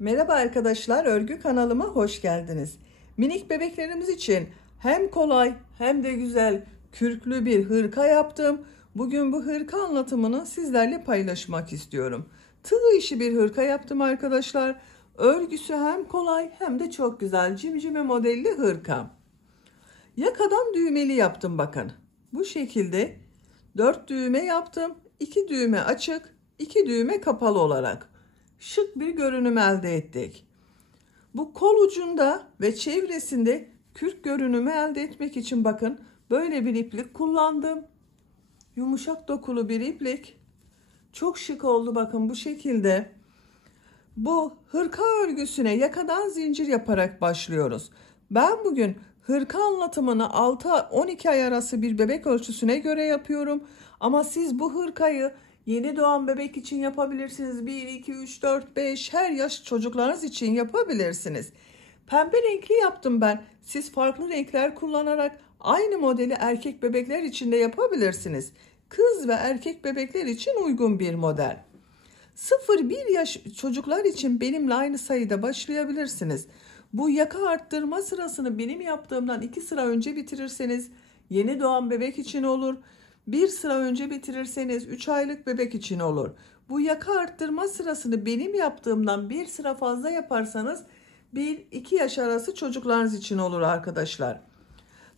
Merhaba arkadaşlar, örgü kanalıma hoş geldiniz. Minik bebeklerimiz için hem kolay hem de güzel kürklü bir hırka yaptım. Bugün bu hırka anlatımını sizlerle paylaşmak istiyorum. Tığ işi bir hırka yaptım arkadaşlar. Örgüsü hem kolay hem de çok güzel cimcime modelli hırka. Yakadan düğmeli yaptım bakın. Bu şekilde 4 düğme yaptım. 2 düğme açık, 2 düğme kapalı olarak. Şık bir görünüm elde ettik. Bu kol ucunda ve çevresinde kürk görünümü elde etmek için bakın böyle bir iplik kullandım. Yumuşak dokulu bir iplik. Çok şık oldu bakın bu şekilde. Bu hırka örgüsüne yakadan zincir yaparak başlıyoruz. Ben bugün hırka anlatımını 6-12 ay arası bir bebek ölçüsüne göre yapıyorum. Ama siz bu hırkayı yeni doğan bebek için yapabilirsiniz. 1, 2, 3, 4, 5 her yaş çocuklarınız için yapabilirsiniz. Pembe renkli yaptım ben. Siz farklı renkler kullanarak aynı modeli erkek bebekler için de yapabilirsiniz. Kız ve erkek bebekler için uygun bir model. 0-1 yaş çocuklar için benimle aynı sayıda başlayabilirsiniz. Bu yaka arttırma sırasını benim yaptığımdan 2 sıra önce bitirirseniz yeni doğan bebek için olur. 1 sıra önce bitirirseniz 3 aylık bebek için olur. Bu yaka arttırma sırasını benim yaptığımdan 1 sıra fazla yaparsanız 1-2 yaş arası çocuklarınız için olur arkadaşlar.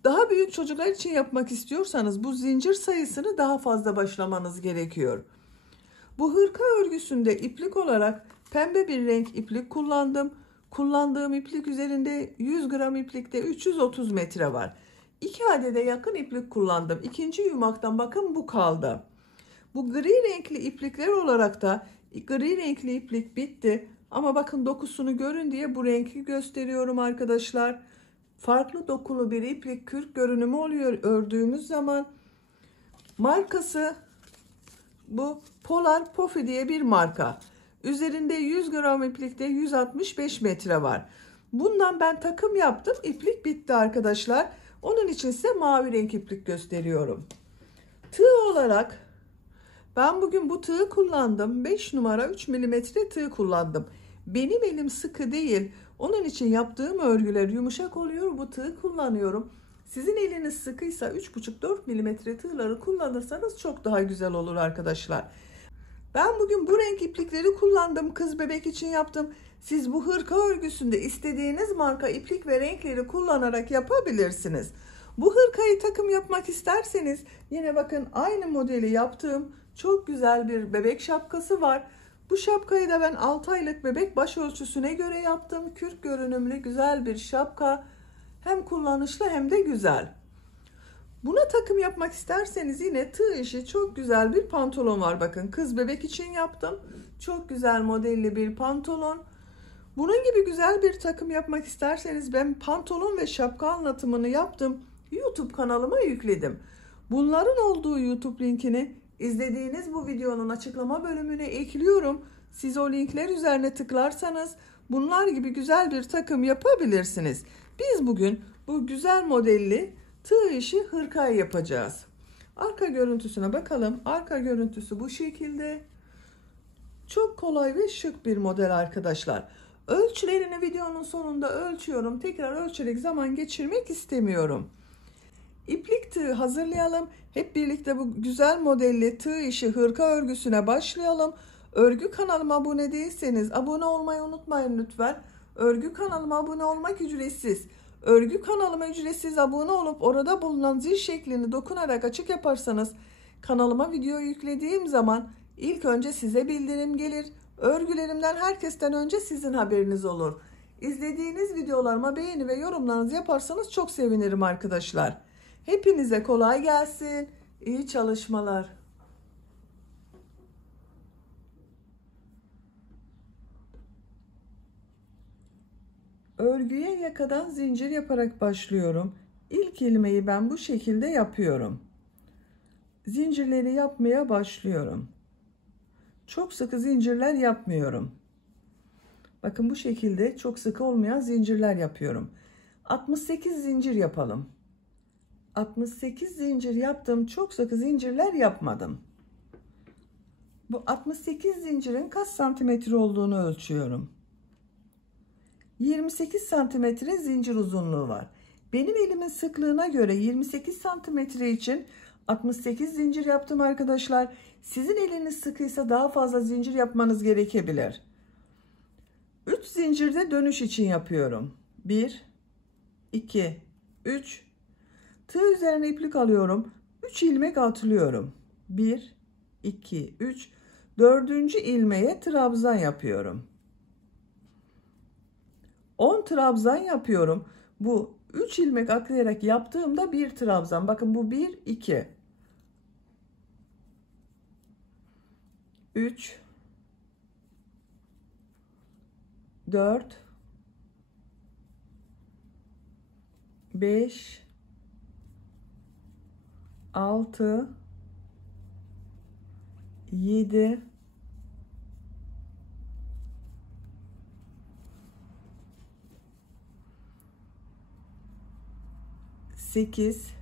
Daha büyük çocuklar için yapmak istiyorsanız bu zincir sayısını daha fazla başlamanız gerekiyor. Bu hırka örgüsünde iplik olarak pembe bir renk iplik kullandım. Kullandığım iplik üzerinde 100 gram iplikte 330 metre var. 2 adede yakın iplik kullandım. İkinci yumaktan bakın bu kaldı. Bu gri renkli iplikler olarak da gri renkli iplik bitti. Ama bakın dokusunu görün diye bu renki gösteriyorum arkadaşlar. Farklı dokulu bir iplik kürk görünümü oluyor ördüğümüz zaman. Markası bu Polar Pofi diye bir marka. Üzerinde 100 gram iplikte 165 metre var. Bundan ben takım yaptım. İplik bitti arkadaşlar. Onun için size mavi renk iplik gösteriyorum. Tığ olarak ben bugün bu tığı kullandım. 5 numara 3 milimetre tığ kullandım. Benim elim sıkı değil. Onun için yaptığım örgüler yumuşak oluyor. Bu tığı kullanıyorum. Sizin eliniz sıkıysa 3,5-4 milimetre tığları kullanırsanız çok daha güzel olur arkadaşlar. Ben bugün bu renk iplikleri kullandım. Kız bebek için yaptım. Siz bu hırka örgüsünde istediğiniz marka iplik ve renkleri kullanarak yapabilirsiniz. Bu hırkayı takım yapmak isterseniz yine bakın aynı modeli yaptığım çok güzel bir bebek şapkası var. Bu şapkayı da ben 6 aylık bebek baş ölçüsüne göre yaptım. Kürk görünümlü güzel bir şapka. Hem kullanışlı hem de güzel. Buna takım yapmak isterseniz yine tığ işi çok güzel bir pantolon var. Bakın kız bebek için yaptım. Çok güzel modelli bir pantolon. Bunun gibi güzel bir takım yapmak isterseniz ben pantolon ve şapka anlatımını yaptım. YouTube kanalıma yükledim. Bunların olduğu YouTube linkini izlediğiniz bu videonun açıklama bölümüne ekliyorum. Siz o linkler üzerine tıklarsanız bunlar gibi güzel bir takım yapabilirsiniz. Biz bugün bu güzel modelli tığ işi hırkayı yapacağız. Arka görüntüsüne bakalım. Arka görüntüsü bu şekilde. Çok kolay ve şık bir model arkadaşlar. Ölçülerini videonun sonunda ölçüyorum. Tekrar ölçerek zaman geçirmek istemiyorum. İplik tığ hazırlayalım. Hep birlikte bu güzel modelli tığ işi hırka örgüsüne başlayalım. Örgü kanalıma abone değilseniz abone olmayı unutmayın lütfen. Örgü kanalıma abone olmak ücretsiz. Örgü kanalıma ücretsiz abone olup orada bulunan zil şeklini dokunarak açık yaparsanız kanalıma video yüklediğim zaman ilk önce size bildirim gelir. Örgülerimden herkesten önce sizin haberiniz olur. İzlediğiniz videolarıma beğeni ve yorumlarınızı yaparsanız çok sevinirim arkadaşlar. Hepinize kolay gelsin. İyi çalışmalar. Örgüye yakadan zincir yaparak başlıyorum. İlk ilmeği ben bu şekilde yapıyorum. Zincirleri yapmaya başlıyorum. Çok sıkı zincirler yapmıyorum. Bakın bu şekilde çok sıkı olmayan zincirler yapıyorum. 68 zincir yapalım. 68 zincir yaptım. Çok sıkı zincirler yapmadım. Bu 68 zincirin kaç santimetre olduğunu ölçüyorum. 28 santimetre zincir uzunluğu var. Benim elimin sıklığına göre 28 santimetre için 68 zincir yaptım arkadaşlar. Sizin eliniz sıkıysa daha fazla zincir yapmanız gerekebilir. 3 zincirde dönüş için yapıyorum. 1, 2, 3. Tığ üzerine iplik alıyorum. 3 ilmek atlıyorum. 1, 2, 3. 4. ilmeğe trabzan yapıyorum. 10 trabzan yapıyorum. Bu 3 ilmek atlayarak yaptığımda bir trabzan. Bakın bu 1, 2. 3, 4, 5, 6, 7, 8,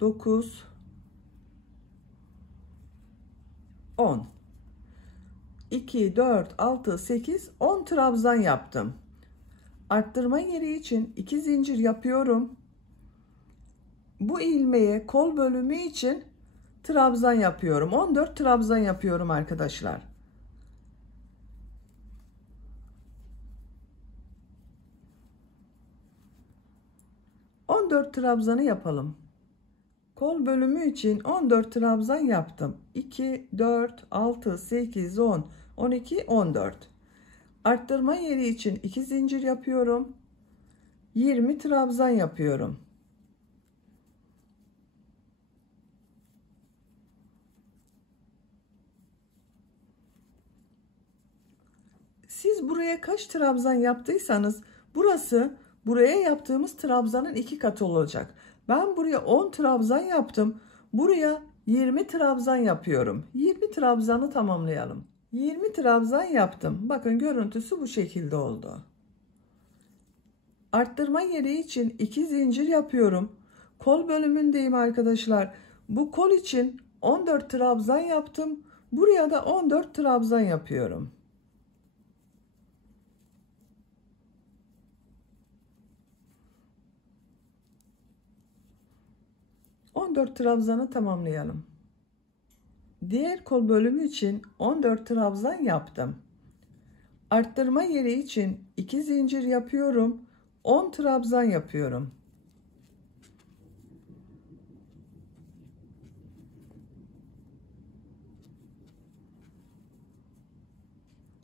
9, 10. 2, 4, 6, 8, 10 trabzan yaptım. Arttırma yeri için 2 zincir yapıyorum. Bu ilmeğe kol bölümü için trabzan yapıyorum. 14 trabzan yapıyorum arkadaşlar. ...14 trabzanı yapalım. Kol bölümü için 14 trabzan yaptım. 2, 4, 6, 8, 10, 12, 14. Arttırma yeri için 2 zincir yapıyorum. 20 trabzan yapıyorum. Siz buraya kaç trabzan yaptıysanız buraya yaptığımız trabzanın 2 katı olacak. Ben buraya 10 trabzan yaptım. Buraya 20 trabzan yapıyorum. 20 trabzanı tamamlayalım. 20 trabzan yaptım. Bakın görüntüsü bu şekilde oldu. Arttırma yeri için 2 zincir yapıyorum. Kol bölümündeyim arkadaşlar. Bu kol için 14 trabzan yaptım. Buraya da 14 trabzan yapıyorum. ...14 trabzanı tamamlayalım. Diğer kol bölümü için 14 trabzan yaptım. Arttırma yeri için 2 zincir yapıyorum. 10 trabzan yapıyorum.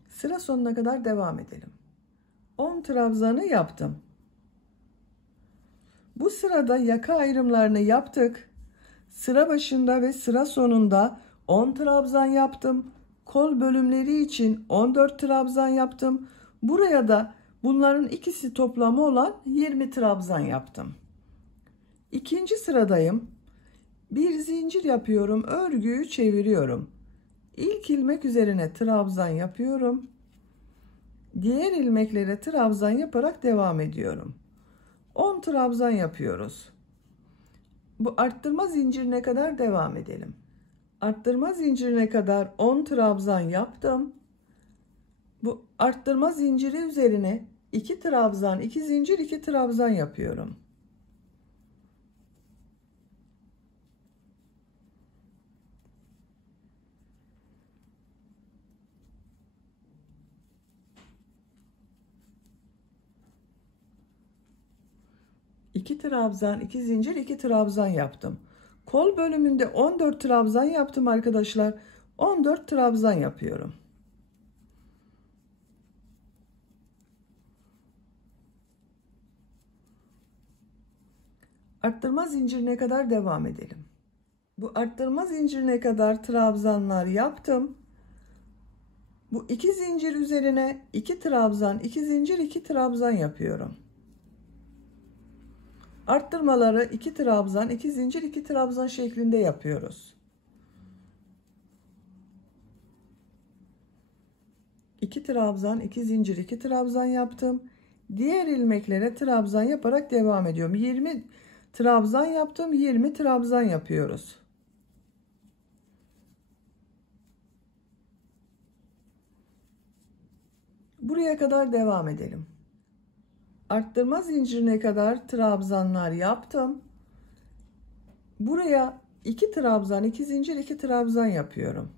Sıra sonuna kadar devam edelim. 10 trabzanı yaptım. Bu sırada yaka ayrımlarını yaptık. Sıra başında ve sıra sonunda 10 trabzan yaptım. Kol bölümleri için 14 trabzan yaptım. Buraya da bunların ikisi toplamı olan 20 trabzan yaptım. İkinci sıradayım. Bir zincir yapıyorum. Örgüyü çeviriyorum. İlk ilmek üzerine trabzan yapıyorum. Diğer ilmeklere trabzan yaparak devam ediyorum. 10 trabzan yapıyoruz. Bu arttırma zincirine kadar devam edelim. Arttırma zincirine kadar 10 trabzan yaptım. Bu arttırma zinciri üzerine 2 trabzan, 2 zincir, 2 trabzan yapıyorum. İki trabzan, 2 zincir, 2 trabzan yaptım. Kol bölümünde 14 trabzan yaptım arkadaşlar. 14 trabzan yapıyorum. Arttırma zincirine kadar devam edelim. Bu arttırma zincirine kadar trabzanlar yaptım. Bu 2 zincir üzerine 2 trabzan, 2 zincir, 2 trabzan yapıyorum. Arttırmaları 2 trabzan, 2 zincir, 2 trabzan şeklinde yapıyoruz. 2 trabzan, 2 zincir, 2 trabzan yaptım. Diğer ilmeklere trabzan yaparak devam ediyorum. 20 trabzan yaptım, 20 trabzan yapıyoruz. Buraya kadar devam edelim. Arttırma zincirine kadar trabzanlar yaptım. Buraya 2 trabzan, 2 zincir, 2 trabzan yapıyorum.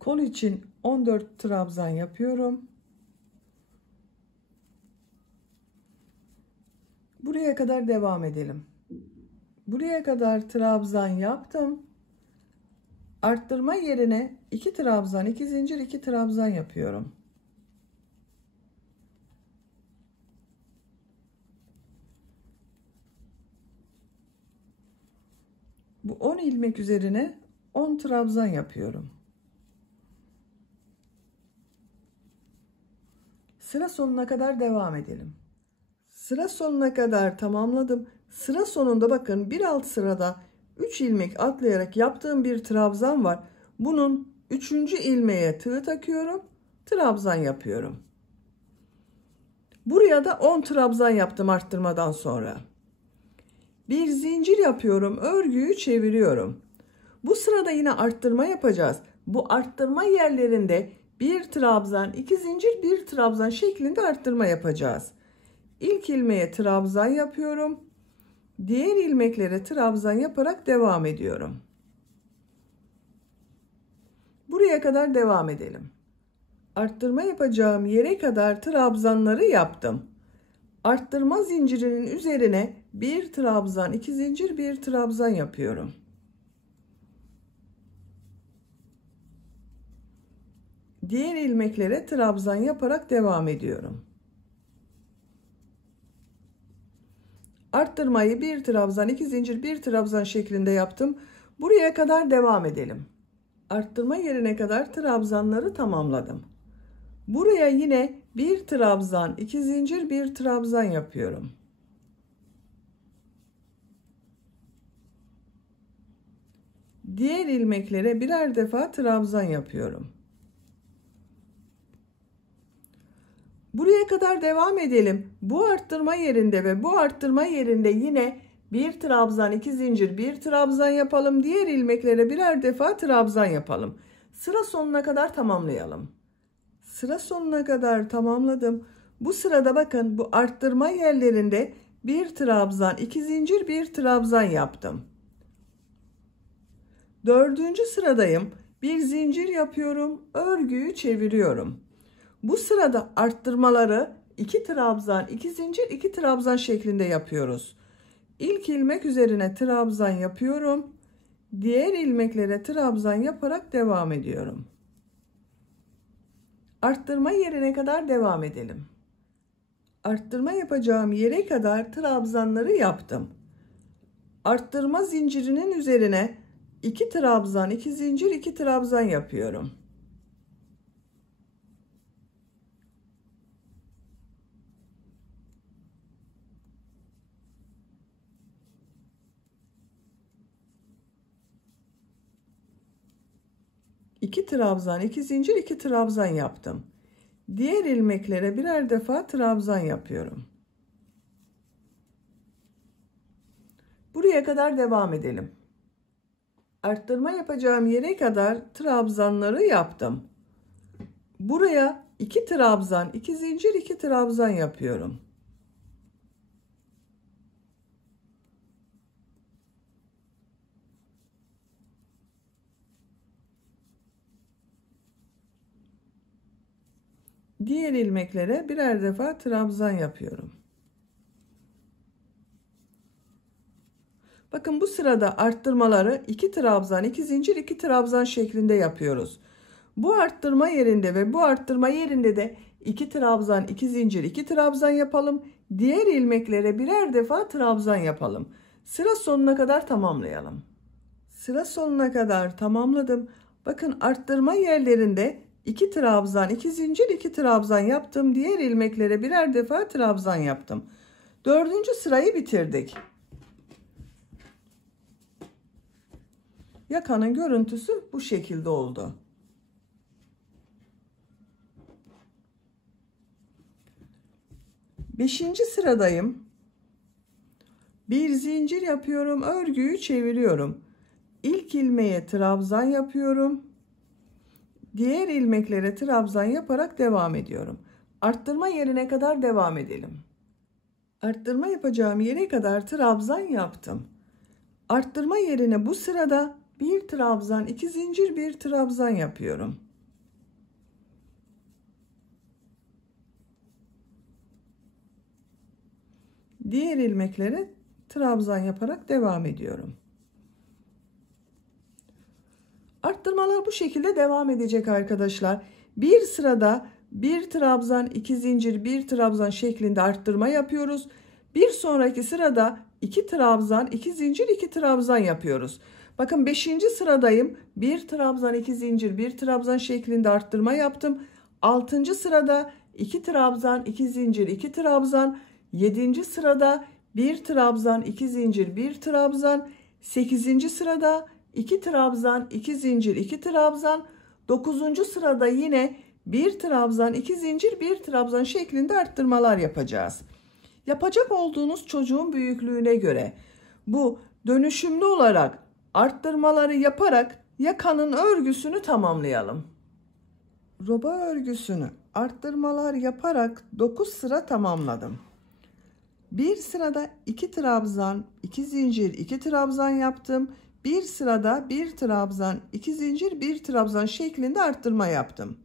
Kol için 14 trabzan yapıyorum. Buraya kadar devam edelim. Buraya kadar trabzan yaptım. Arttırma yerine 2 trabzan, 2 zincir, 2 trabzan yapıyorum. Bu 10 ilmek üzerine 10 trabzan yapıyorum. Sıra sonuna kadar devam edelim. Sıra sonuna kadar tamamladım. Sıra sonunda bakın bir alt sırada 3 ilmek atlayarak yaptığım bir trabzan var. Bunun 3. ilmeğe tığ takıyorum. Trabzan yapıyorum. Buraya da 10 trabzan yaptım arttırmadan sonra. Bir zincir yapıyorum. Örgüyü çeviriyorum. Bu sırada yine arttırma yapacağız. Bu arttırma yerlerinde bir trabzan, 2 zincir, bir trabzan şeklinde arttırma yapacağız. İlk ilmeğe trabzan yapıyorum. Diğer ilmeklere trabzan yaparak devam ediyorum. Buraya kadar devam edelim. Arttırma yapacağım yere kadar trabzanları yaptım. Arttırma zincirinin üzerine bir trabzan, 2 zincir, bir trabzan yapıyorum. Diğer ilmeklere trabzan yaparak devam ediyorum. Arttırmayı bir trabzan, 2 zincir, bir trabzan şeklinde yaptım. Buraya kadar devam edelim. Arttırma yerine kadar trabzanları tamamladım. Buraya yine bir trabzan, 2 zincir, bir trabzan yapıyorum. Diğer ilmeklere birer defa trabzan yapıyorum. Buraya kadar devam edelim. Bu arttırma yerinde ve bu arttırma yerinde yine bir trabzan, 2 zincir, bir trabzan yapalım. Diğer ilmeklere birer defa trabzan yapalım. Sıra sonuna kadar tamamlayalım. Sıra sonuna kadar tamamladım. Bu sırada bakın bu arttırma yerlerinde bir trabzan, 2 zincir, bir trabzan yaptım. 4. sıradayım. Bir zincir yapıyorum. Örgüyü çeviriyorum. Bu sırada arttırmaları 2 trabzan, 2 zincir, 2 trabzan şeklinde yapıyoruz. İlk ilmek üzerine trabzan yapıyorum. Diğer ilmeklere trabzan yaparak devam ediyorum. Arttırma yerine kadar devam edelim. Arttırma yapacağım yere kadar trabzanları yaptım. Arttırma zincirinin üzerine 2 trabzan, 2 zincir, 2 trabzan yapıyorum. İki trabzan, 2 zincir, 2 trabzan yaptım. Diğer ilmeklere birer defa trabzan yapıyorum. Buraya kadar devam edelim. Arttırma yapacağım yere kadar trabzanları yaptım. Buraya 2 trabzan, 2 zincir, 2 trabzan yapıyorum. Diğer ilmeklere birer defa trabzan yapıyorum. Bakın bu sırada arttırmaları 2 trabzan, 2 zincir, 2 trabzan şeklinde yapıyoruz. Bu arttırma yerinde ve bu arttırma yerinde de 2 trabzan, 2 zincir, 2 trabzan yapalım. Diğer ilmeklere birer defa trabzan yapalım. Sıra sonuna kadar tamamlayalım. Sıra sonuna kadar tamamladım. Bakın arttırma yerlerinde 2 trabzan, 2 zincir, 2 trabzan yaptım. Diğer ilmeklere birer defa trabzan yaptım. 4. sırayı bitirdik. Yakanın görüntüsü bu şekilde oldu. Beşinci sıradayım. Bir zincir yapıyorum, örgüyü çeviriyorum. İlk ilmeğe trabzan yapıyorum. Diğer ilmeklere trabzan yaparak devam ediyorum. Arttırma yerine kadar devam edelim. Arttırma yapacağım yere kadar trabzan yaptım. Arttırma yerine bu sırada bir trabzan, iki zincir, bir trabzan yapıyorum. Diğer ilmeklere trabzan yaparak devam ediyorum. Arttırmalar bu şekilde devam edecek arkadaşlar. Bir sırada bir trabzan, iki zincir, bir trabzan şeklinde arttırma yapıyoruz. Bir sonraki sırada iki trabzan, iki zincir, iki trabzan yapıyoruz. Bakın 5. sıradayım. Bir trabzan, iki zincir, bir trabzan şeklinde arttırma yaptım. 6. sırada iki trabzan, iki zincir, iki trabzan. 7. sırada bir trabzan, iki zincir, bir trabzan. 8. sırada 2 trabzan, 2 zincir, 2 trabzan. 9. sırada yine 1 trabzan, 2 zincir, 1 trabzan şeklinde arttırmalar yapacağız. Yapacak olduğunuz çocuğun büyüklüğüne göre bu dönüşümlü olarak arttırmaları yaparak yakanın örgüsünü tamamlayalım. Roba örgüsünü arttırmalar yaparak 9 sıra tamamladım. Bir sırada 2 trabzan, 2 zincir, 2 trabzan yaptım. Bir sırada bir trabzan, iki zincir, bir trabzan şeklinde arttırma yaptım.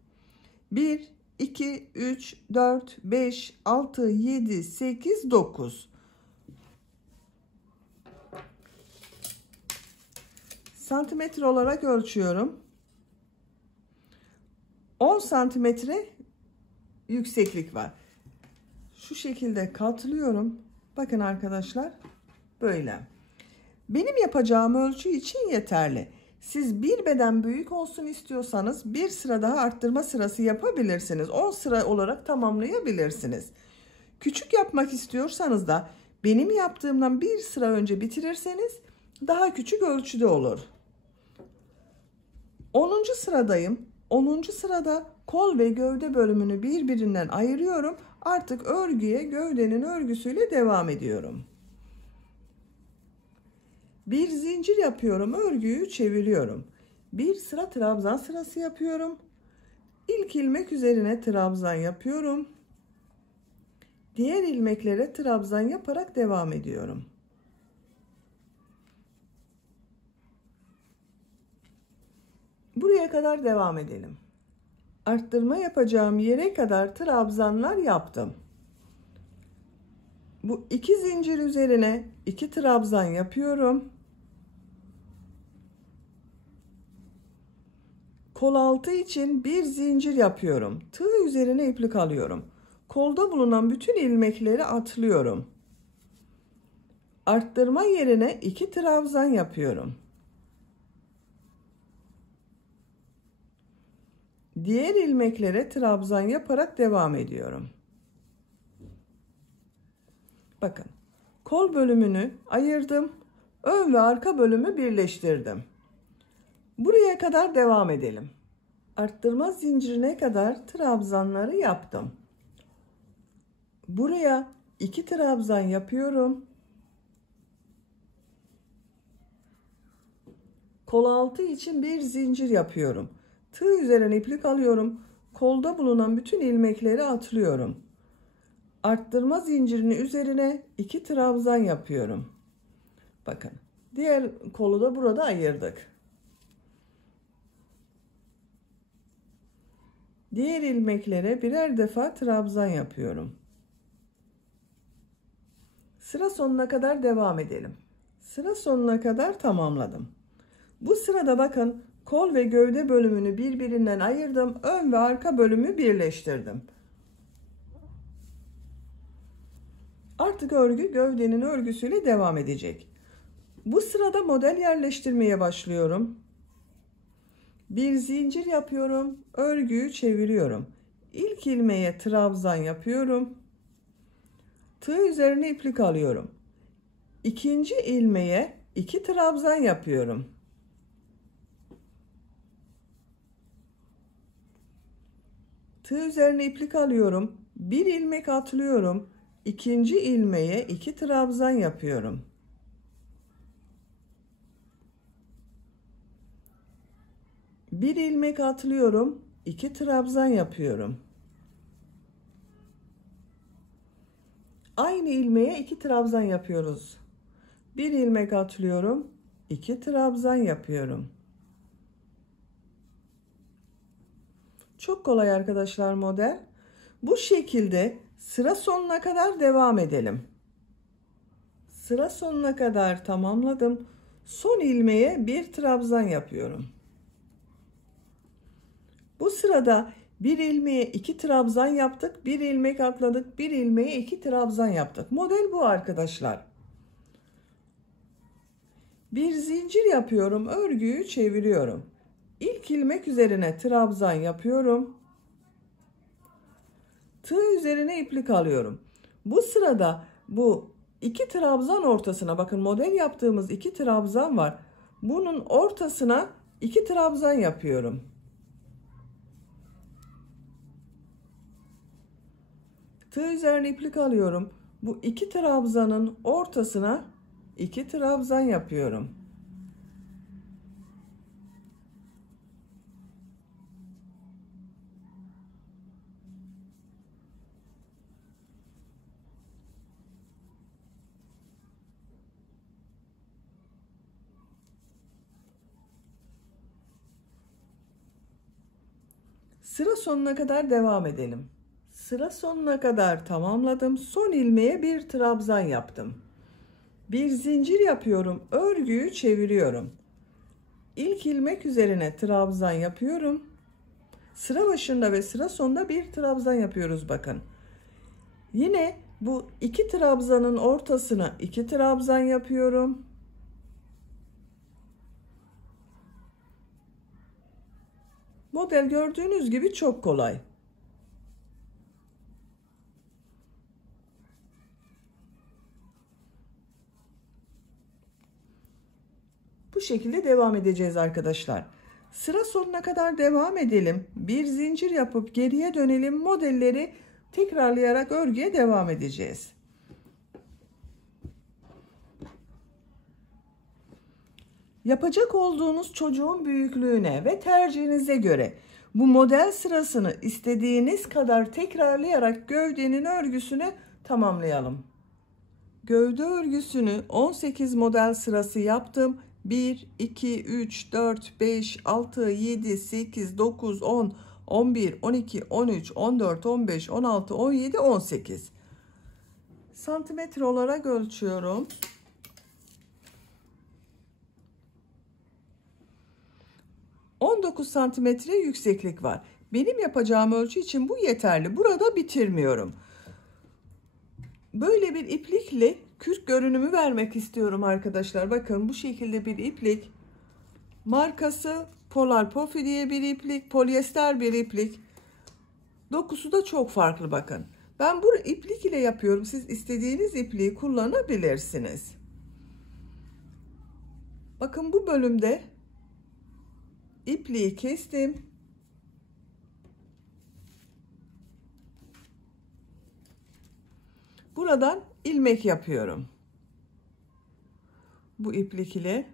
1, 2, 3, 4, 5, 6, 7, 8, 9. Santimetre olarak ölçüyorum. 10 santimetre yükseklik var. Şu şekilde katlıyorum. Bakın arkadaşlar, böyle. Benim yapacağım ölçü için yeterli. Siz bir beden büyük olsun istiyorsanız bir sıra daha arttırma sırası yapabilirsiniz. 10 sıra olarak tamamlayabilirsiniz. Küçük yapmak istiyorsanız da benim yaptığımdan bir sıra önce bitirirseniz daha küçük ölçüde olur. 10. sıradayım. 10. sırada kol ve gövde bölümünü birbirinden ayırıyorum. Artık örgüye gövdenin örgüsüyle devam ediyorum. Bir zincir yapıyorum, örgüyü çeviriyorum. Bir sıra trabzan sırası yapıyorum. İlk ilmek üzerine trabzan yapıyorum. Diğer ilmeklere trabzan yaparak devam ediyorum. Buraya kadar devam edelim. Arttırma yapacağım yere kadar trabzanlar yaptım. Bu iki zincir üzerine iki trabzan yapıyorum. Kol altı için bir zincir yapıyorum. Tığ üzerine iplik alıyorum. Kolda bulunan bütün ilmekleri atlıyorum. Arttırma yerine iki trabzan yapıyorum. Diğer ilmeklere trabzan yaparak devam ediyorum. Bakın, kol bölümünü ayırdım. Ön ve arka bölümü birleştirdim. Buraya kadar devam edelim. Arttırma zincirine kadar trabzanları yaptım. Buraya 2 trabzan yapıyorum. Kol altı için bir zincir yapıyorum. Tığ üzerine iplik alıyorum. Kolda bulunan bütün ilmekleri atlıyorum. Arttırma zincirinin üzerine 2 trabzan yapıyorum. Bakın, diğer kolu da burada ayırdık. Diğer ilmeklere birer defa trabzan yapıyorum. Sıra sonuna kadar devam edelim. Sıra sonuna kadar tamamladım. Bu sırada bakın, kol ve gövde bölümünü birbirinden ayırdım. Ön ve arka bölümü birleştirdim. Artık örgü gövdenin örgüsüyle devam edecek. Bu sırada model yerleştirmeye başlıyorum. Bir zincir yapıyorum. Örgüyü çeviriyorum. İlk ilmeğe trabzan yapıyorum. Tığ üzerine iplik alıyorum. İkinci ilmeğe 2 trabzan yapıyorum. Tığ üzerine iplik alıyorum. Bir ilmek atlıyorum. İkinci ilmeğe 2 trabzan yapıyorum. Bir ilmek atlıyorum, 2 trabzan yapıyorum. Aynı ilmeğe 2 trabzan yapıyoruz. Bir ilmek atlıyorum, 2 trabzan yapıyorum. Çok kolay arkadaşlar model. Bu şekilde sıra sonuna kadar devam edelim. Sıra sonuna kadar tamamladım. Son ilmeğe bir trabzan yapıyorum. Bu sırada bir ilmeğe 2 trabzan yaptık. Bir ilmek atladık. Bir ilmeğe 2 trabzan yaptık. Model bu arkadaşlar. Bir zincir yapıyorum. Örgüyü çeviriyorum. İlk ilmek üzerine trabzan yapıyorum. Tığ üzerine iplik alıyorum. Bu sırada bu 2 trabzan ortasına, bakın model yaptığımız 2 trabzan var. Bunun ortasına 2 trabzan yapıyorum. Tığ üzerine iplik alıyorum. Bu 2 trabzanın ortasına 2 trabzan yapıyorum. Sıra sonuna kadar devam edelim. Sıra sonuna kadar tamamladım. Son ilmeğe bir trabzan yaptım. Bir zincir yapıyorum. Örgüyü çeviriyorum. İlk ilmek üzerine trabzan yapıyorum. Sıra başında ve sıra sonunda bir trabzan yapıyoruz bakın. Yine bu 2 trabzanın ortasına 2 trabzan yapıyorum. Model gördüğünüz gibi çok kolay. Bu şekilde devam edeceğiz arkadaşlar. Sıra sonuna kadar devam edelim. Bir zincir yapıp geriye dönelim. Modelleri tekrarlayarak örgüye devam edeceğiz. Yapacak olduğunuz çocuğun büyüklüğüne ve tercihinize göre bu model sırasını istediğiniz kadar tekrarlayarak gövdenin örgüsünü tamamlayalım. Gövde örgüsünü 18 model sırası yaptım. 1, 2, 3, 4, 5, 6, 7, 8, 9, 10, 11, 12, 13, 14, 15, 16, 17, 18. Santimetre olarak ölçüyorum. 19 santimetre yükseklik var. Benim yapacağım ölçü için bu yeterli. Burada bitirmiyorum. Böyle bir iplikle kürk görünümü vermek istiyorum arkadaşlar. Bakın bu şekilde bir iplik. Markası Polar Pofi diye bir iplik. Polyester bir iplik. Dokusu da çok farklı bakın. Ben bu iplik ile yapıyorum. Siz istediğiniz ipliği kullanabilirsiniz. Bakın bu bölümde ipliği kestim. Buradan ilmek yapıyorum. Bu iplik ile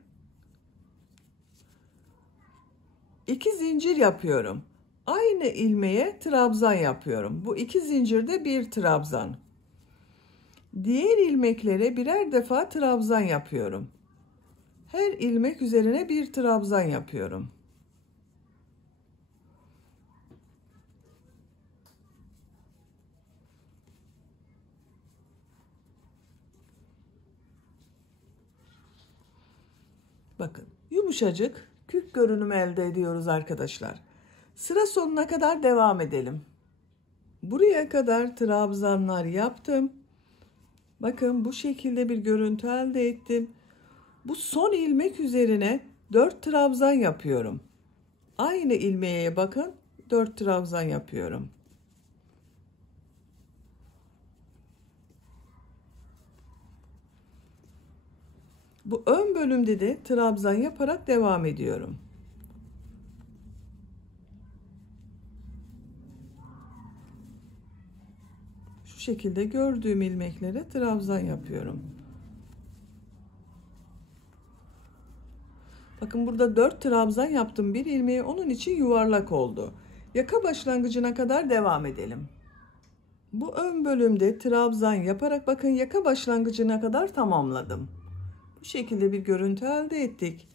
2 zincir yapıyorum. Aynı ilmeğe trabzan yapıyorum. Bu 2 zincirde bir trabzan. Diğer ilmeklere birer defa trabzan yapıyorum. Her ilmek üzerine bir trabzan yapıyorum. Bakın yumuşacık kürk görünümü elde ediyoruz arkadaşlar. Sıra sonuna kadar devam edelim. Buraya kadar trabzanlar yaptım. Bakın bu şekilde bir görüntü elde ettim. Bu son ilmek üzerine 4 trabzan yapıyorum. Aynı ilmeğe bakın 4 trabzan yapıyorum. Bu ön bölümde de trabzan yaparak devam ediyorum. Şu şekilde gördüğüm ilmeklere trabzan yapıyorum. Bakın burada 4 trabzan yaptım bir ilmeği, onun için yuvarlak oldu. Yaka başlangıcına kadar devam edelim. Bu ön bölümde trabzan yaparak bakın yaka başlangıcına kadar tamamladım. Bu şekilde bir görüntü elde ettik.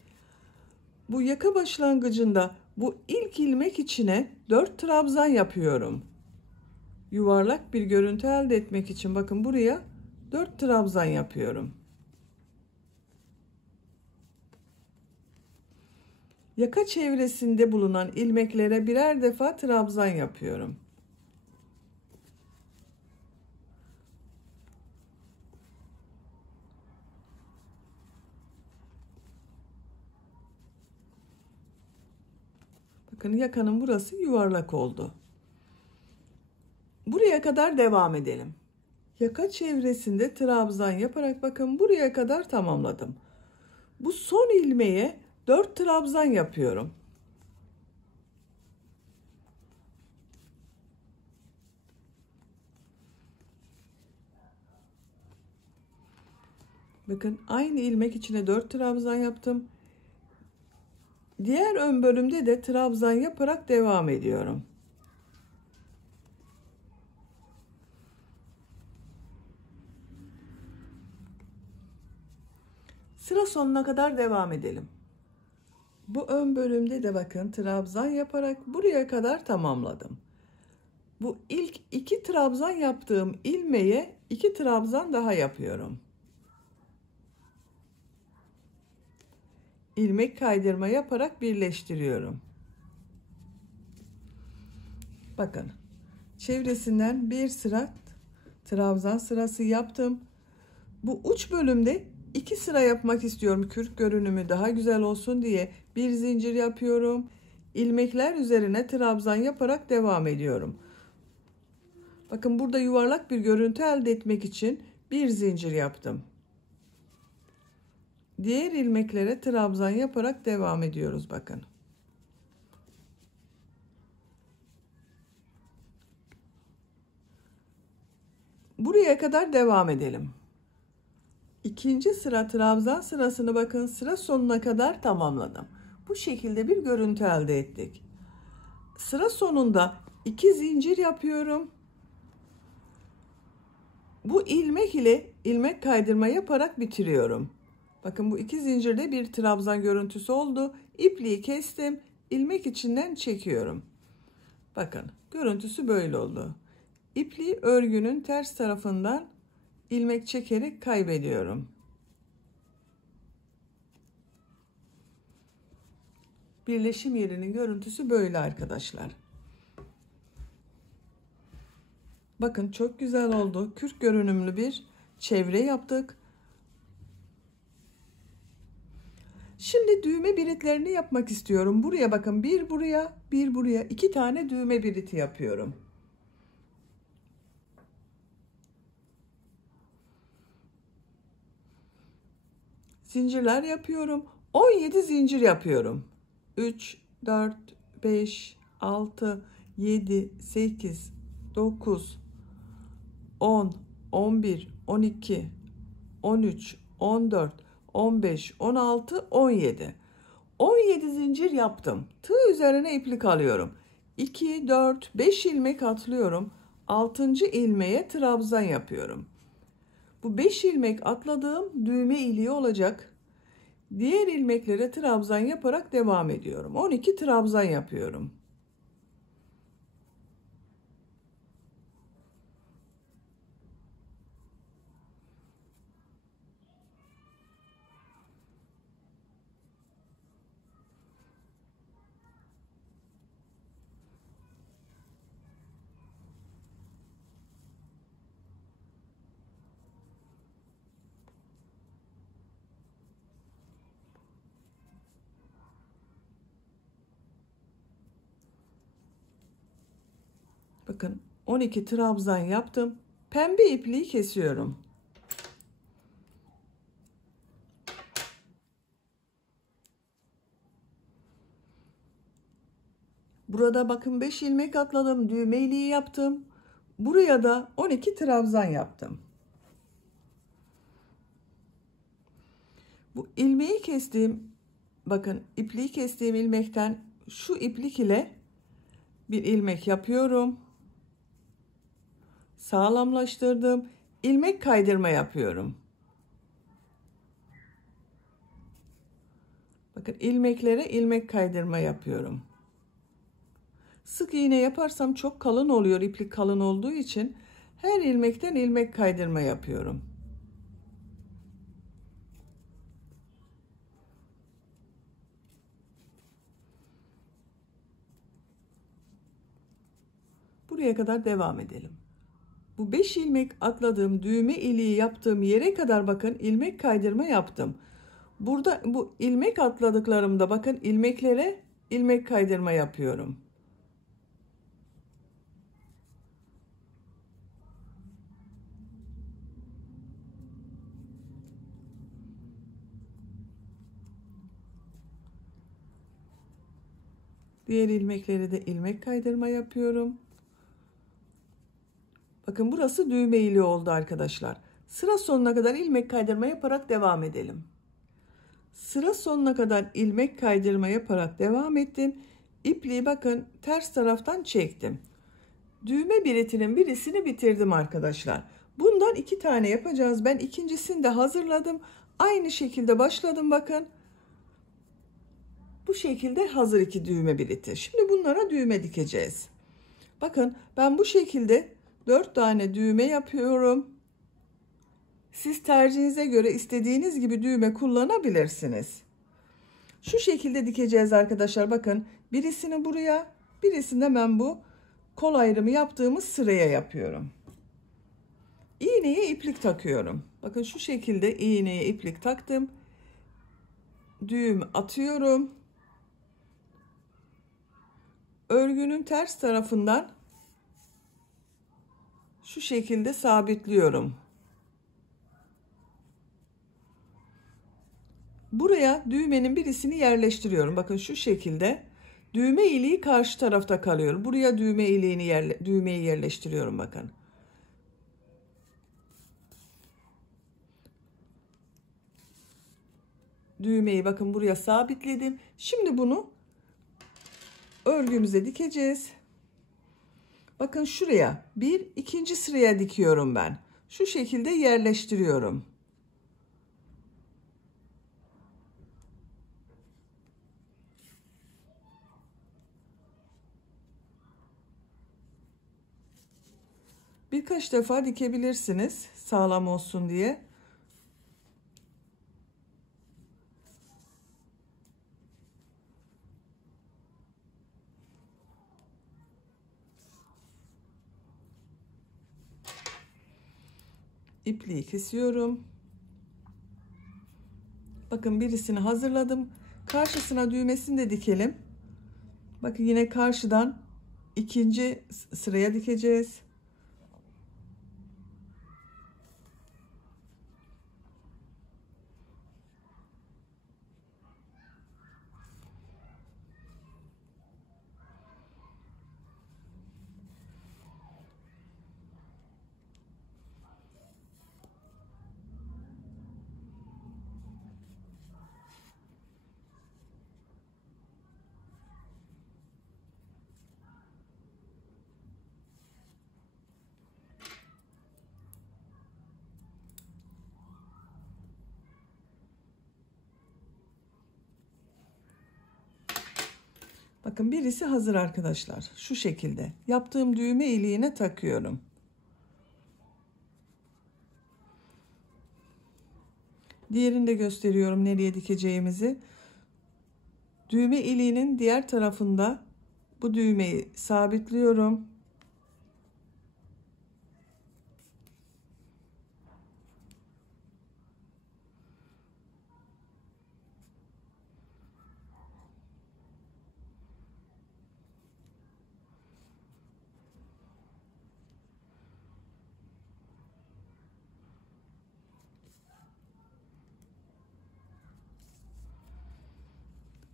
Bu yaka başlangıcında bu ilk ilmek içine 4 trabzan yapıyorum. Yuvarlak bir görüntü elde etmek için bakın buraya 4 trabzan yapıyorum. Yaka çevresinde bulunan ilmeklere birer defa trabzan yapıyorum. Bakın yakanın burası yuvarlak oldu. Buraya kadar devam edelim. Yaka çevresinde trabzan yaparak bakın buraya kadar tamamladım. Bu son ilmeğe 4 trabzan yapıyorum. Bakın aynı ilmek içine 4 trabzan yaptım. Diğer ön bölümde de trabzan yaparak devam ediyorum. Sıra sonuna kadar devam edelim. Bu ön bölümde de bakın trabzan yaparak buraya kadar tamamladım. Bu ilk 2 trabzan yaptığım ilmeğe 2 trabzan daha yapıyorum. İlmek kaydırma yaparak birleştiriyorum. Bakın çevresinden bir sıra trabzan sırası yaptım. Bu uç bölümde 2 sıra yapmak istiyorum. Kürk görünümü daha güzel olsun diye bir zincir yapıyorum. İlmekler üzerine trabzan yaparak devam ediyorum. Bakın burada yuvarlak bir görüntü elde etmek için bir zincir yaptım. Diğer ilmeklere trabzan yaparak devam ediyoruz bakın. Buraya kadar devam edelim. İkinci sıra trabzan sırasını bakın sıra sonuna kadar tamamladım. Bu şekilde bir görüntü elde ettik. Sıra sonunda 2 zincir yapıyorum. Bu ilmek ile ilmek kaydırma yaparak bitiriyorum. Bakın bu 2 zincirde bir trabzan görüntüsü oldu. İpliği kestim. İlmek içinden çekiyorum. Bakın görüntüsü böyle oldu. İpliği örgünün ters tarafından ilmek çekerek kaybediyorum. Birleşim yerinin görüntüsü böyle arkadaşlar. Bakın çok güzel oldu. Kürk görünümlü bir çevre yaptık. Şimdi düğme biritlerini yapmak istiyorum. Buraya bakın bir buraya bir buraya 2 tane düğme biriti yapıyorum. Zincirler yapıyorum. 17 zincir yapıyorum. 3, 4, 5, 6, 7, 8, 9, 10, 11, 12, 13, 14, 15, 16, 17. 17 zincir yaptım. Tığ üzerine iplik alıyorum. 2, 4, 5 ilmek atlıyorum. 6. ilmeğe trabzan yapıyorum. Bu 5 ilmek atladığım düğme iliği olacak. Diğer ilmeklere trabzan yaparak devam ediyorum. 12 trabzan yapıyorum. Bakın 12 trabzan yaptım. Pembe ipliği kesiyorum. Burada bakın 5 ilmek atladım. Düğme iliği yaptım. Buraya da 12 trabzan yaptım. Bu ilmeği kestiğim bakın ipliği kestiğim ilmekten şu iplik ile bir ilmek yapıyorum. Sağlamlaştırdım. İlmek kaydırma yapıyorum. Bakın ilmeklere ilmek kaydırma yapıyorum. Sık iğne yaparsam çok kalın oluyor. İplik kalın olduğu için her ilmekten ilmek kaydırma yapıyorum. Buraya kadar devam edelim. Bu 5 ilmek atladığım düğme iliği yaptığım yere kadar bakın ilmek kaydırma yaptım. Burada bu ilmek atladıklarımda bakın ilmeklere ilmek kaydırma yapıyorum. Diğer ilmeklere de ilmek kaydırma yapıyorum. Bakın burası düğme iliği oldu arkadaşlar. Sıra sonuna kadar ilmek kaydırma yaparak devam edelim. Sıra sonuna kadar ilmek kaydırma yaparak devam ettim. İpliği bakın ters taraftan çektim. Düğme biritinin birisini bitirdim arkadaşlar. Bundan 2 tane yapacağız. Ben ikincisini de hazırladım. Aynı şekilde başladım bakın. Bu şekilde hazır 2 düğme biriti. Şimdi bunlara düğme dikeceğiz. Bakın ben bu şekilde 4 tane düğme yapıyorum. Siz tercihinize göre istediğiniz gibi düğme kullanabilirsiniz. Şu şekilde dikeceğiz arkadaşlar. Bakın birisini buraya, birisini de ben bu kol ayrımı yaptığımız sıraya yapıyorum. İğneye iplik takıyorum. Bakın şu şekilde iğneye iplik taktım. Düğüm atıyorum. Örgünün ters tarafından şu şekilde sabitliyorum. Buraya düğmenin birisini yerleştiriyorum. Bakın şu şekilde düğme iliği karşı tarafta kalıyor. Buraya düğmeyi yerleştiriyorum bakın. Düğmeyi bakın buraya sabitledim. Şimdi bunu örgümüze dikeceğiz. Bakın şuraya ikinci sıraya dikiyorum ben. Şu şekilde yerleştiriyorum. Birkaç defa dikebilirsiniz sağlam olsun diye. İpliği kesiyorum. Bakın birisini hazırladım. Karşısına düğmesini de dikelim. Bakın yine karşıdan ikinci sıraya dikeceğiz. Bakın birisi hazır arkadaşlar. Şu şekilde yaptığım düğme iliğine takıyorum. Diğerini de gösteriyorum nereye dikeceğimizi. Düğme iliğinin diğer tarafında bu düğmeyi sabitliyorum.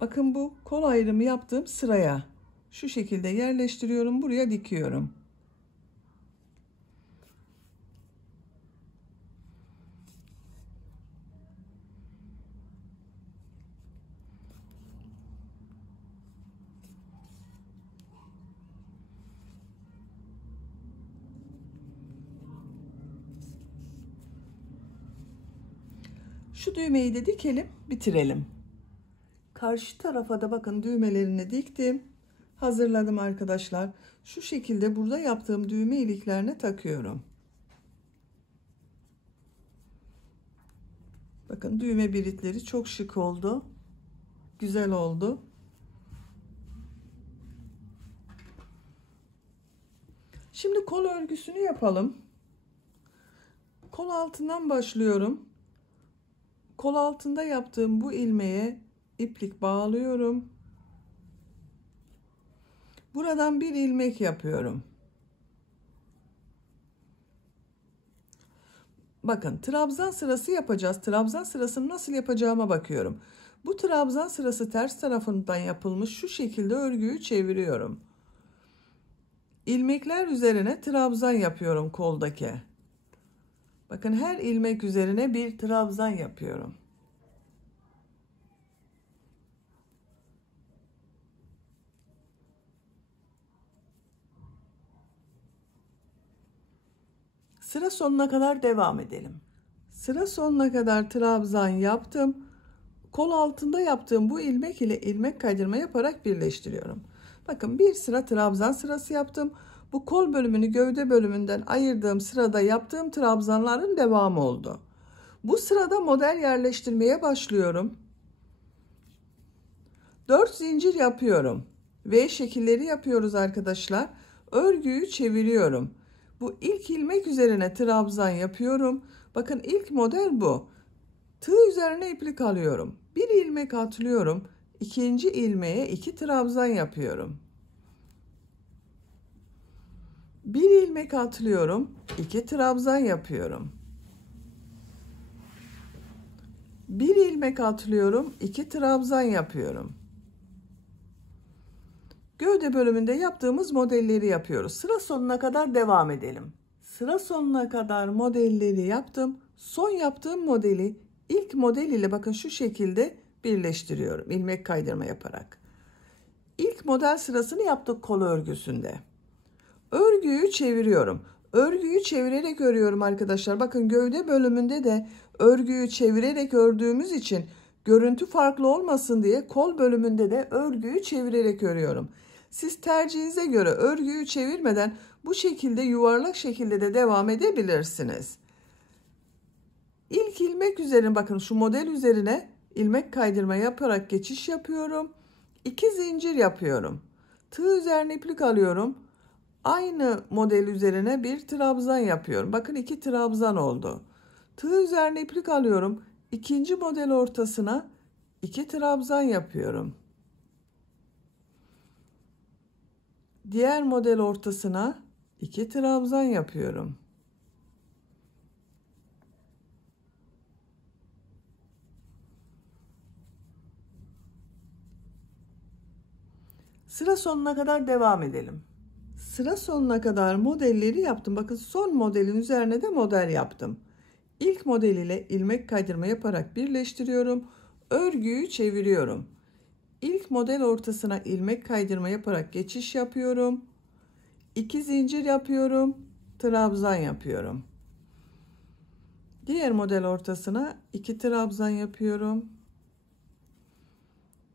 Bakın bu kol ayrımı yaptığım sıraya şu şekilde yerleştiriyorum. Buraya dikiyorum. Şu düğmeyi de dikelim, bitirelim. Karşı tarafa da bakın düğmelerini diktim. Hazırladım arkadaşlar. Şu şekilde burada yaptığım düğme iliklerine takıyorum. Bakın düğme biritleri çok şık oldu. Güzel oldu. Şimdi kol örgüsünü yapalım. Kol altından başlıyorum. Kol altında yaptığım bu ilmeğe iplik bağlıyorum. Buradan bir ilmek yapıyorum. Bakın trabzan sırası yapacağız. Trabzan sırasını nasıl yapacağıma bakıyorum. Bu trabzan sırası ters tarafından yapılmış. Şu şekilde örgüyü çeviriyorum. İlmekler üzerine trabzan yapıyorum koldaki. Bakın her ilmek üzerine bir trabzan yapıyorum. Sıra sonuna kadar devam edelim. Sıra sonuna kadar trabzan yaptım. Kol altında yaptığım bu ilmek ile ilmek kaydırma yaparak birleştiriyorum. Bakın bir sıra trabzan sırası yaptım. Bu kol bölümünü gövde bölümünden ayırdığım sırada yaptığım trabzanların devamı oldu. Bu sırada model yerleştirmeye başlıyorum. 4 zincir yapıyorum. V şekilleri yapıyoruz arkadaşlar. Örgüyü çeviriyorum. Bu ilk ilmek üzerine trabzan yapıyorum. Bakın ilk model bu. Tığ üzerine iplik alıyorum. Bir ilmek atlıyorum. İkinci ilmeğe 2 trabzan yapıyorum. Bir ilmek atlıyorum. 2 trabzan yapıyorum. Bir ilmek atlıyorum. 2 trabzan yapıyorum. Gövde bölümünde yaptığımız modelleri yapıyoruz. Sıra sonuna kadar devam edelim. Sıra sonuna kadar modelleri yaptım. Son yaptığım modeli ilk model ile bakın şu şekilde birleştiriyorum. İlmek kaydırma yaparak. İlk model sırasını yaptık kol örgüsünde. Örgüyü çeviriyorum. Örgüyü çevirerek örüyorum arkadaşlar. Bakın gövde bölümünde de örgüyü çevirerek ördüğümüz için görüntü farklı olmasın diye kol bölümünde de örgüyü çevirerek örüyorum. Siz tercihinize göre örgüyü çevirmeden bu şekilde yuvarlak şekilde de devam edebilirsiniz. İlk ilmek üzerine bakın şu model üzerine ilmek kaydırma yaparak geçiş yapıyorum. 2 zincir yapıyorum. Tığ üzerine iplik alıyorum. Aynı model üzerine bir trabzan yapıyorum. Bakın 2 trabzan oldu. Tığ üzerine iplik alıyorum. İkinci model ortasına 2 trabzan yapıyorum. Diğer model ortasına 2 trabzan yapıyorum. Sıra sonuna kadar devam edelim. Sıra sonuna kadar modelleri yaptım. Bakın son modelin üzerine de model yaptım. İlk model ile ilmek kaydırma yaparak birleştiriyorum. Örgüyü çeviriyorum. İlk model ortasına ilmek kaydırma yaparak geçiş yapıyorum. 2 zincir yapıyorum. Trabzan yapıyorum. Diğer model ortasına 2 trabzan yapıyorum.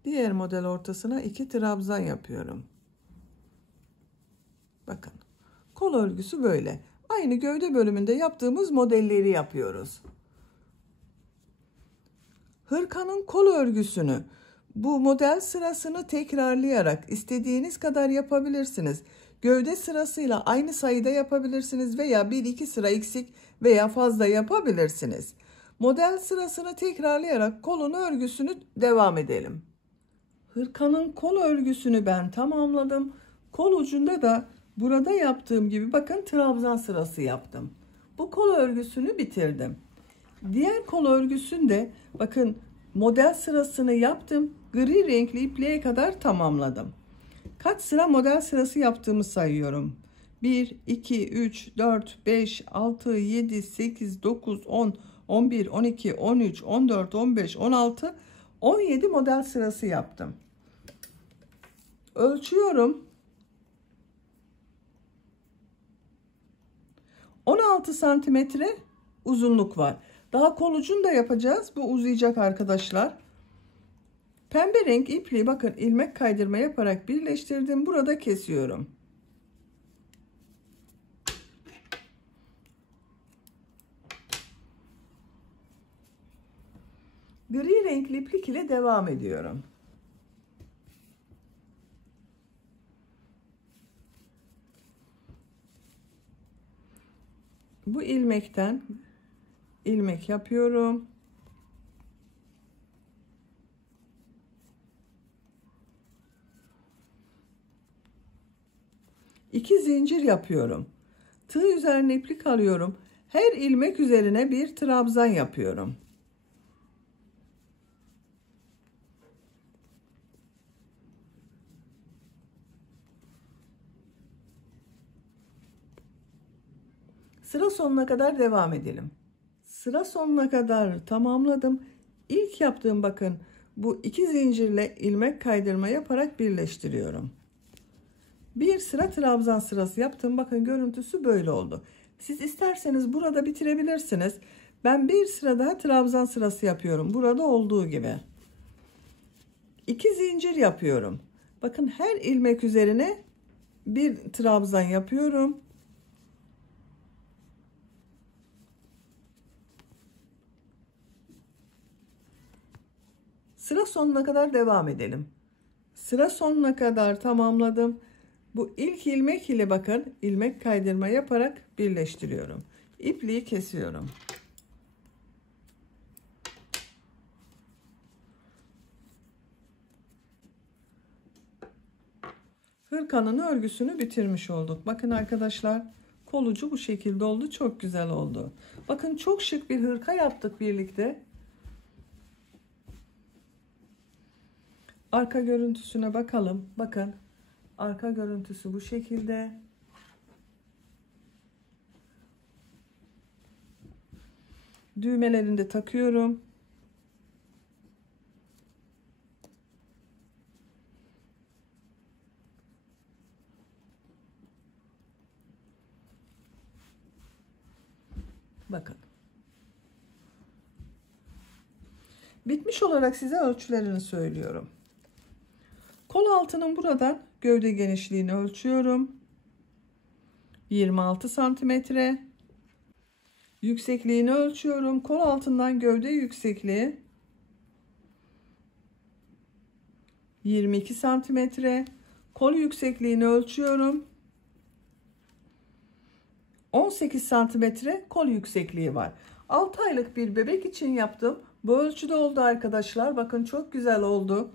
Diğer model ortasına 2 trabzan yapıyorum. Bakın kol örgüsü böyle. Aynı gövde bölümünde yaptığımız modelleri yapıyoruz. Hırkanın kol örgüsünü bu model sırasını tekrarlayarak istediğiniz kadar yapabilirsiniz. Gövde sırasıyla aynı sayıda yapabilirsiniz veya 1-2 sıra eksik veya fazla yapabilirsiniz. Model sırasını tekrarlayarak kolun örgüsünü devam edelim. Hırkanın kol örgüsünü ben tamamladım. Kol ucunda da burada yaptığım gibi bakın trabzan sırası yaptım. Bu kol örgüsünü bitirdim. Diğer kol örgüsünde bakın model sırasını yaptım. Gri renkli ipliğe kadar tamamladım. Kaç sıra model sırası yaptığımı sayıyorum. 1, 2, 3, 4, 5, 6, 7, 8, 9, 10, 11, 12, 13, 14, 15, 16, 17 model sırası yaptım. Ölçüyorum. 16 santimetre uzunluk var. Daha kol ucunu da yapacağız. Bu uzayacak arkadaşlar. Pembe renk ipliği bakın ilmek kaydırma yaparak birleştirdim. Burada kesiyorum. Gri renkli iplik ile devam ediyorum. Bu ilmekten ilmek yapıyorum. İki zincir yapıyorum. Tığ üzerine iplik alıyorum. Her ilmek üzerine bir trabzan yapıyorum. Sıra sonuna kadar devam edelim. Sıra sonuna kadar tamamladım. İlk yaptığım bakın bu iki zincirle ilmek kaydırma yaparak birleştiriyorum. Bir sıra trabzan sırası yaptım. Bakın görüntüsü böyle oldu. Siz isterseniz burada bitirebilirsiniz. Ben bir sıra daha trabzan sırası yapıyorum. Burada olduğu gibi. İki zincir yapıyorum. Bakın her ilmek üzerine bir trabzan yapıyorum. Sıra sonuna kadar devam edelim. Sıra sonuna kadar tamamladım. Bu ilk ilmek ile bakın ilmek kaydırma yaparak birleştiriyorum. İpliği kesiyorum. Hırkanın örgüsünü bitirmiş olduk. Bakın arkadaşlar kol ucu bu şekilde oldu. Çok güzel oldu. Bakın çok şık bir hırka yaptık birlikte. Arka görüntüsüne bakalım. Bakın arka görüntüsü bu şekilde. Düğmelerini de takıyorum. Bakın. Bitmiş olarak size ölçülerini söylüyorum. Kol altının buradan gövde genişliğini ölçüyorum. 26 santimetre. Yüksekliğini ölçüyorum. Kol altından gövde yüksekliği 22 santimetre. Kol yüksekliğini ölçüyorum. 18 santimetre kol yüksekliği var. 6 aylık bir bebek için yaptım. Bu ölçüde oldu arkadaşlar. Bakın çok güzel oldu.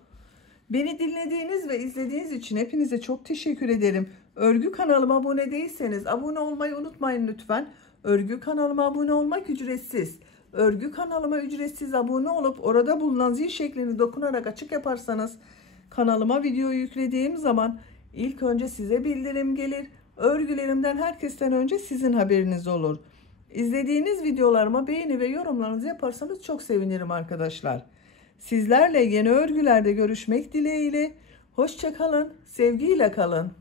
Beni dinlediğiniz ve izlediğiniz için hepinize çok teşekkür ederim. Örgü kanalıma abone değilseniz abone olmayı unutmayın lütfen. Örgü kanalıma abone olmak ücretsiz. Örgü kanalıma ücretsiz abone olup orada bulunan zil şeklini dokunarak açık yaparsanız kanalıma video yüklediğim zaman ilk önce size bildirim gelir. Örgülerimden herkesten önce sizin haberiniz olur. İzlediğiniz videolarıma beğeni ve yorumlarınızı yaparsanız çok sevinirim arkadaşlar. Sizlerle yeni örgülerde görüşmek dileğiyle. Hoşça kalın, sevgiyle kalın.